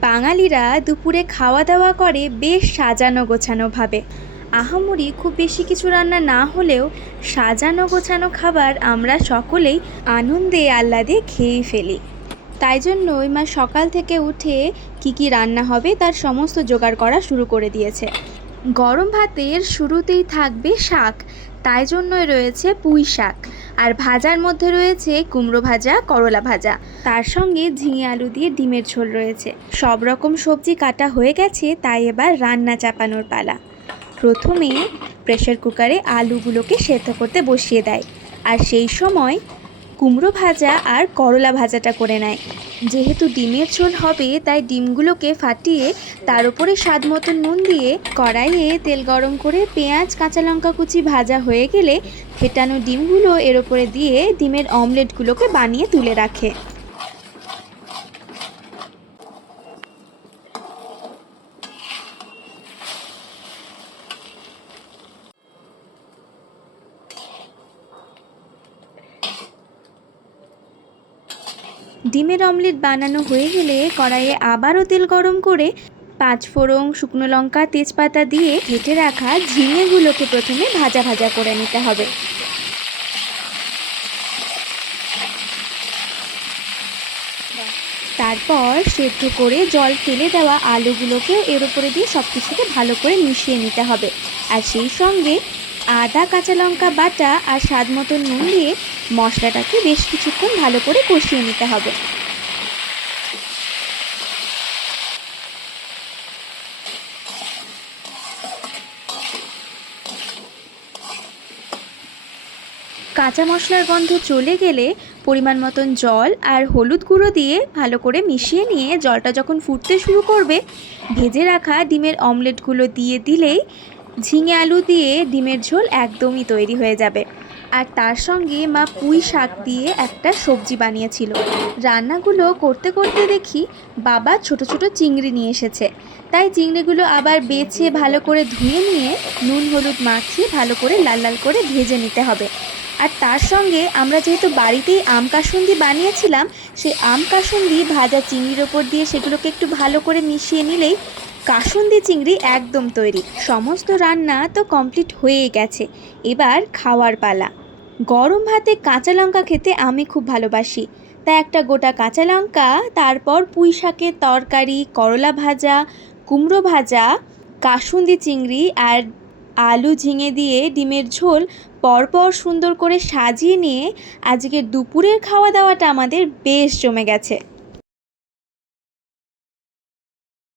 বাঙালিরা দুপুরে খাওয়া দাওয়া করে বেশ সাজানো গোছানোভাবে আহামরি খুব বেশি কিছু রান্না না হলেও সাজানো গোছানো খাবার আমরা সকলেই আনন্দে আহ্লাদে খেয়ে ফেলি। তাই জন্যই মা সকাল থেকে উঠে কি কি রান্না হবে তার সমস্ত জোগাড় করা শুরু করে দিয়েছে। গরম ভাতের শুরুতেই থাকবে শাক, তাই জন্যই রয়েছে পুঁই শাক। আর ভাজার মধ্যে রয়েছে কুমড়ো ভাজা, করলা ভাজা। তার সঙ্গে ঝিঙে আলু দিয়ে ডিমের ঝোল রয়েছে। সব রকম সবজি কাটা হয়ে গেছে, তাই এবার রান্না চাপানোর পালা। প্রথমে প্রেশার কুকারে আলুগুলোকে সেদ্ধ করতে বসিয়ে দেয়। আর সেই সময় কুমড়ো ভাজা আর করলা ভাজাটা করে নেয়। যেহেতু ডিমের ঝোল হবে, তাই ডিমগুলোকে ফাটিয়ে তার উপরে স্বাদ মতো নুন দিয়ে কড়াইয়ে তেল গরম করে পেঁয়াজ, কাঁচা লঙ্কা কুচি ভাজা হয়ে গেলে ফেটানো ডিমগুলো এর ওপরে দিয়ে ডিমের অমলেটগুলোকে বানিয়ে তুলে রাখে। ডিমের অমলেট বানানো হয়ে গেলে কড়াইয়ে আবারও তেল গরম করে পাঁচ ফোড়ন শুকনো লঙ্কা, তেজপাতা দিয়ে কেটে রাখা ঝিঙেগুলোকে প্রথমে ভাজা ভাজা করে নিতে হবে। তারপর সেদ্ধ করে জল ফেলে দেওয়া আলুগুলোকেও এর উপরে দিয়ে সব কিছুকে ভালো করে মিশিয়ে নিতে হবে। আর সেই সঙ্গে আদা, কাঁচা লঙ্কা বাটা আর স্বাদ মতো নুন দিয়ে মশলাটাকে বেশ কিছুক্ষণ ভালো করে কষিয়ে নিতে হবে। কাঁচা মশলার গন্ধ চলে গেলে পরিমাণ মতন জল আর হলুদ গুঁড়ো দিয়ে ভালো করে মিশিয়ে নিয়ে জলটা যখন ফুটতে শুরু করবে, ভেজে রাখা ডিমের অমলেটগুলো দিয়ে দিলেই ঝিঙে আলু দিয়ে ডিমের ঝোল একদমই তৈরি হয়ে যাবে। আর তার সঙ্গে মা পুঁই শাক দিয়ে একটা সবজি বানিয়েছিল। রান্নাগুলো করতে করতে দেখি বাবা ছোট ছোট চিংড়ি নিয়ে এসেছে। তাই চিংড়িগুলো আবার বেছে ভালো করে ধুয়ে নিয়ে নুন, হলুদ মাখিয়ে ভালো করে লাল লাল করে ভেজে নিতে হবে। আর তার সঙ্গে আমরা যেহেতু বাড়িতেই আম কাসুন্দি বানিয়েছিলাম, সেই আম কাসুন্দি ভাজা চিংড়ির ওপর দিয়ে সেগুলোকে একটু ভালো করে মিশিয়ে নিলেই কাসুন্দি চিংড়ি একদম তৈরি। সমস্ত রান্না তো কমপ্লিট হয়েই গেছে। এবার খাওয়ার পালা। গরম ভাতে কাঁচা লঙ্কা খেতে আমি খুব ভালোবাসি। তাই একটা গোটা কাঁচা লঙ্কা, তারপর পুঁই শাকের তরকারি, করলা ভাজা, কুমড়ো ভাজা, কাসুন্দি চিংড়ি আর আলু ঝিঙে দিয়ে ডিমের ঝোল পরপর সুন্দর করে সাজিয়ে নিয়ে আজকে দুপুরের খাওয়া দাওয়াটা আমাদের বেশ জমে গেছে।